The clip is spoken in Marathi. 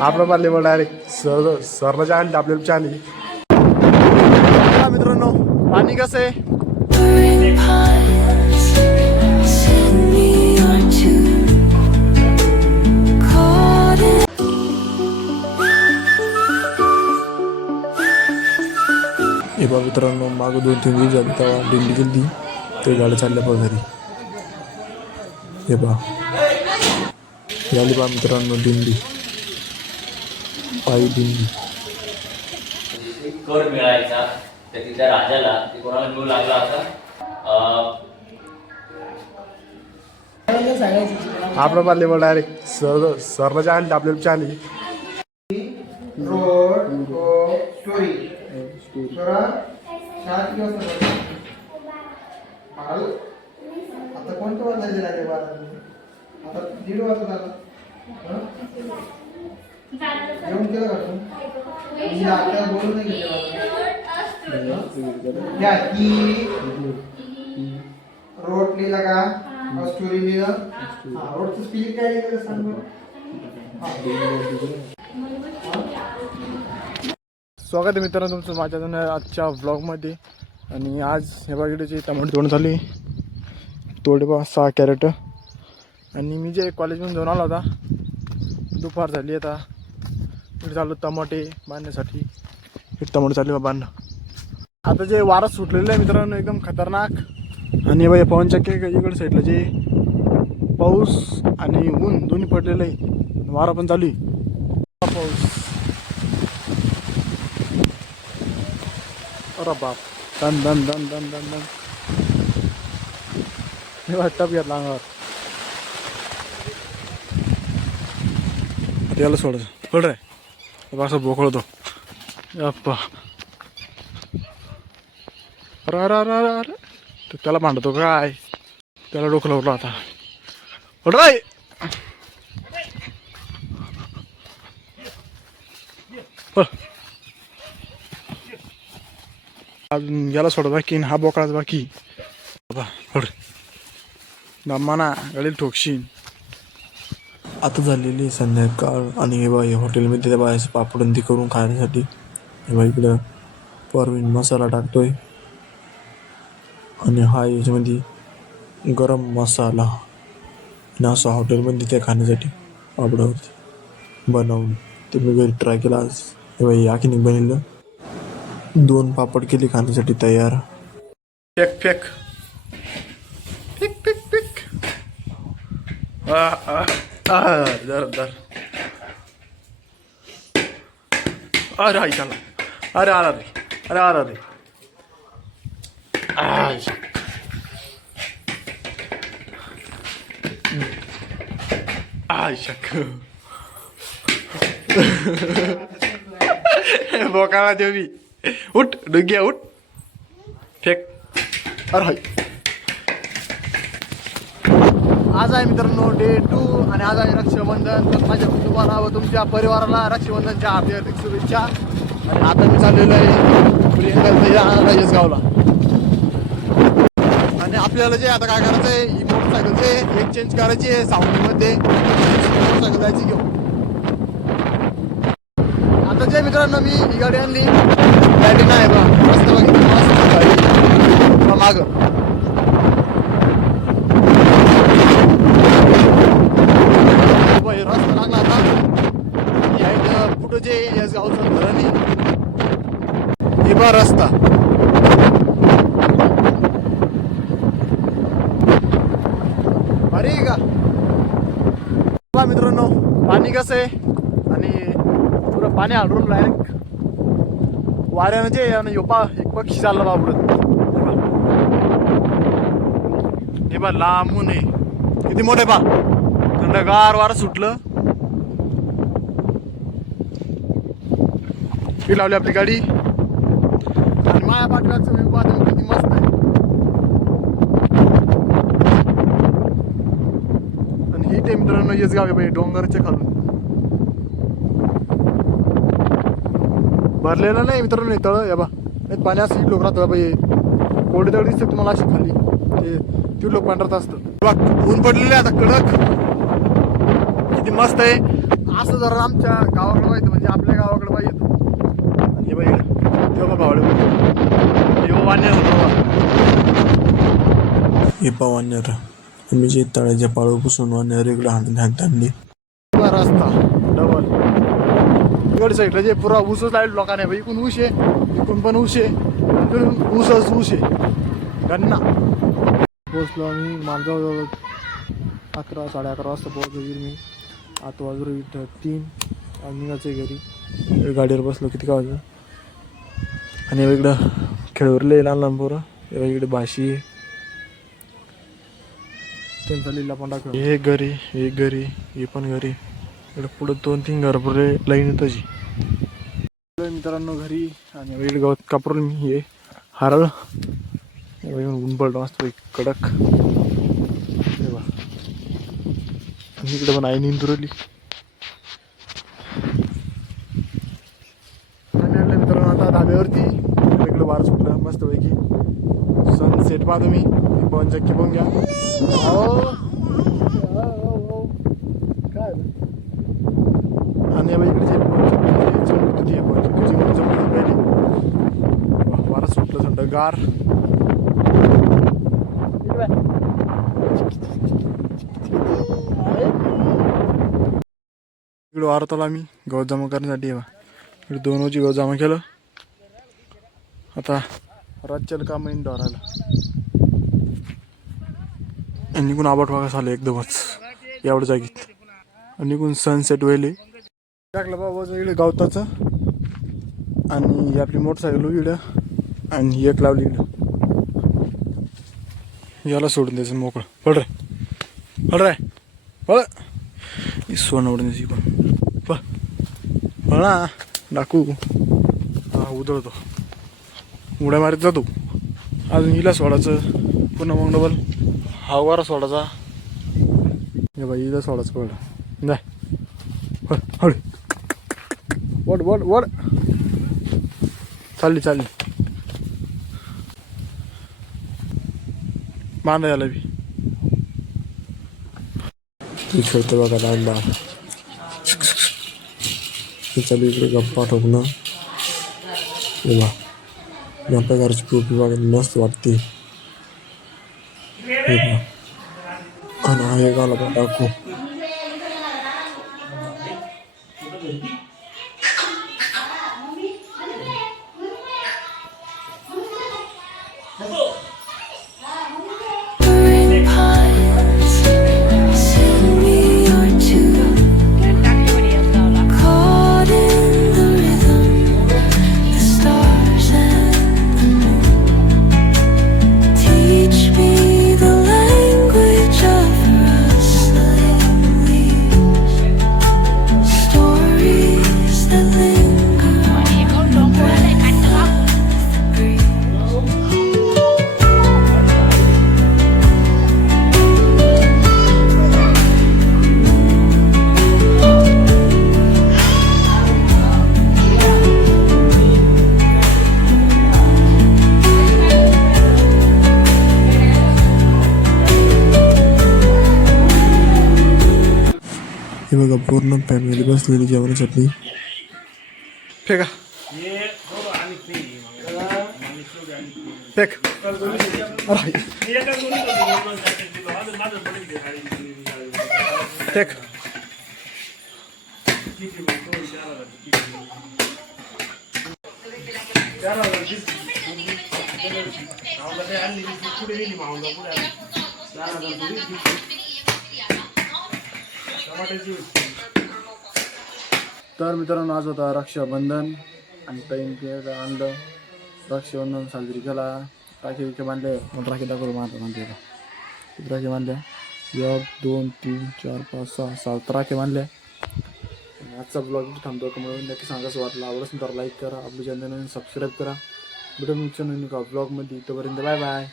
आपलं पाहिले बघ डायरेक्ट सरला चहा आपल्याला चहा आली. मित्रांनो पाणी कसं आहे. हे बा मित्रांनो मागं 2-3 दिवस झाले तेव्हा दिंडी गेली ते गाड्या चालल्या बा घरी. हे बा झाली बा मित्रांनो दिंडी पायी दिंडी. कर मिळायचा तर तिच्या राजाला ते कोणाला मिळू लागला होता. आपलं पाहिले बघ डायरेक्ट सरला चहा आणली आपल्याला चहा आली. आता कोणतं वाजायचे लागले बारा आता 1:30 वाजता झाला. जेवण केलं का तू? आपल्याला बोलू नाही गेले रोड लिहिला का स्टोरी लिहिलं. रोडचं स्पीड काय लिहिलं सांग बरं. स्वागत आहे मित्रांनो तुमचं माझ्या आजच्या व्लॉगमध्ये. आणि आज हे बघितले टमाटे तोडून झाली तोडे बा 6 कॅरेट. आणि मी जे कॉलेजमधून जाऊन आला होता दुपार झाली. आता इकडे चालू टमाटे बांधण्यासाठी. इकडे टमाटे चालले बा बांधणं. आता जे वारा सुटलेलं आहे मित्रांनो एकदम खतरनाक. आणि बाई पवन चक्की इकडे साईडला जे पाऊस आणि ऊन दोन्ही पडलेलं आहे. वारा पण चालू आहे. पाऊस अरे बाप दन दन दन दन दन दन हे वाटतं घेतला अंगावर. त्याला सोडायचं सोड रे असं बोकळतो अप्पा. अरे अरे अरे अरे अरे तो त्याला भांडतो काय त्याला डोकं लावलं आता. राय अजून याला सोडा बाकी हा बोकळाच बाकी. दम्माना गाडीला ठोकशीन. आता झालेली संध्याकाळ आणि हे बाई हॉटेलमध्ये त्या बायाचं पापड ते करून खाण्यासाठी हे बाई इकडं परवीन मसाला टाकतोय. आणि हा याच्यामध्ये गरम मसाला आणि असं हॉटेलमध्ये ते खाण्यासाठी पापडावरती बनवून ते मी घरी ट्राय केला आज. हे बाई आखीने बनवलं 2 पापड केले खाण्यासाठी तयार. Fake fake fake fake fake दर दर अरे आई चला अरे आला रे अरे आला रे. शक बोकाळा देवी उठ डुग्या उठ फेक. अरे हाय आज आहे मित्रांनो डे 2 आणि आज आहे रक्षाबंधन. तर माझ्या कुटुंबाला व तुमच्या परिवाराला रक्षाबंधनच्या हार्दिक हार्दिक शुभेच्छा. आणि आता मी चाललेलो आहे प्रियंका राजेशगावला. आणि आपल्याला जे आता काय करायचं आहे ही मोटरसायकलचे एक्सचेंज करायची आहे सावनीमध्ये मोटरसायकल जायची घेऊन. आता जे मित्रांनो मी ही गाडी आणली गाडी नाही बा मस्त बघितली मस्त गाडी माग. रस्ता लागला आता कुठं जे याच गावचं घर नाही हे बा रस्ता. अरे का मित्रांनो पाणी कसं आहे आणि पुरं पाणी आढळून डायरेक्ट वाऱ्यानं जे एक पक्षी चालला बाबडत. हे बा लांबून आहे किती मोठे बा थंडगार वारं सुटलं. ही लावली आपली गाडी आणि माया पाठवायचं व्यू पाहतो किती मस्त आहे. आणि ही ते मित्रांनो येच गाव आहे बाई डोंगरच्या खालून भरलेलं नाही मित्रांनो तळ. या बा पाणी असं लोक राहतं बाई कोरडे दगड दिसते तुम्हाला अशी खाली ते लोक पांढरत असतं. ऊन पडलेले आता कडक किती मस्त आहे. असं जर आमच्या गावाकडे पाहिजे म्हणजे आपल्या गावाकडे पाहिजे. आणि हे बाई तेव्हा भावडे हे वानेर मी जे तळ्याच्या पाळू पुसून वानेर इकडे हाणली रस्ता डबल इकडे साईडला जे पुरा ऊसच लावले लोकांनी बाई. इकडून ऊस आहे, इकडून पण ऊस आहे, इकडून ऊसच ऊस आहे गन्ना. पोचलो आम्ही माणगाव 11 साडे 11 वाजता पोहोचलो मी. आता वाजून इथं 3 आणि निघायचं आहे घरी. गाडीवर बसलो किती का वाजलं. आणि इकडं खेळवरले लहान लहान पोरं इकडे भाशी त्यांचा लिल्ला पण दाखव. हे घरी हे घरी हे पण घरी इकडे पुढं 2-3 घर पुरे लाईन येताची मित्रांनो घरी. आणि इकडे गावात कापरून मी हे हारळ ऊन पडलं मस्त कडक. इकडे पण आई निंदुरली. आणि मित्रांनो आता धाब्यावरती इकडे वार सुटलं मस्तपैकी. सनसेट पाहा तुम्ही. पवन चक्की पण घ्या. काय आणि इकडे वारा सुटलं थंड गार. इकडे वारत आला आम्ही गवत जमा करण्यासाठी. इकडे 2 रोजी गवत जमा केलं. आता राज्याला काम येईन धरायला. आणि निघून आबाट वागास आलं एकदमच एवढ्या जागीत. आणि निघून सनसेट व्हायले टाकलं बाबा इकडे गवताचं. आणि आपली मोटरसायकल इकडं आणि एक लावली इकडं. याला सोडून द्यायचं मोकळं. पड रे पड रे पळ. सोनं उडून द्यायची पण पळा डाकू. हा उधळतो उड्या मारीत जातो. अजून हिला सोडायचं पुन्हा मग डबल हा वारा सोडायचा. हे बाई हिला सोडायचं पडलं नाही हळ वड वड वड चालली चालली बांधा याला बी. खेळतो बघा लहान लहान. चालू इकडे गप्पा ठोकणं. हे बा या प्रकारची टोपी बघायला मस्त वाटते. आणि हा एक आला पण टाकू. हे बघा पूर्ण फॅमिली बसलेली जेवणासाठी. फेका फेक फेक. तर मित्रांनो आज होता रक्षाबंधन आणि टाईम केलं आणलं. रक्षाबंधन साजरी केला. राखी विखे बांधले. मग राखी दाखवलं मानते राखी बांधल्या. 1 2 3 4 5 6 7 राखी बांधल्या. आजचा ब्लॉग थांबतो. कमेंट नक्की सांगा कसं वाटलं. आवडलं तर लाईक करा. आपल्या चॅनल सबस्क्राईब करा. भेटून ब्लॉगमध्ये. तोपर्यंत बाय बाय.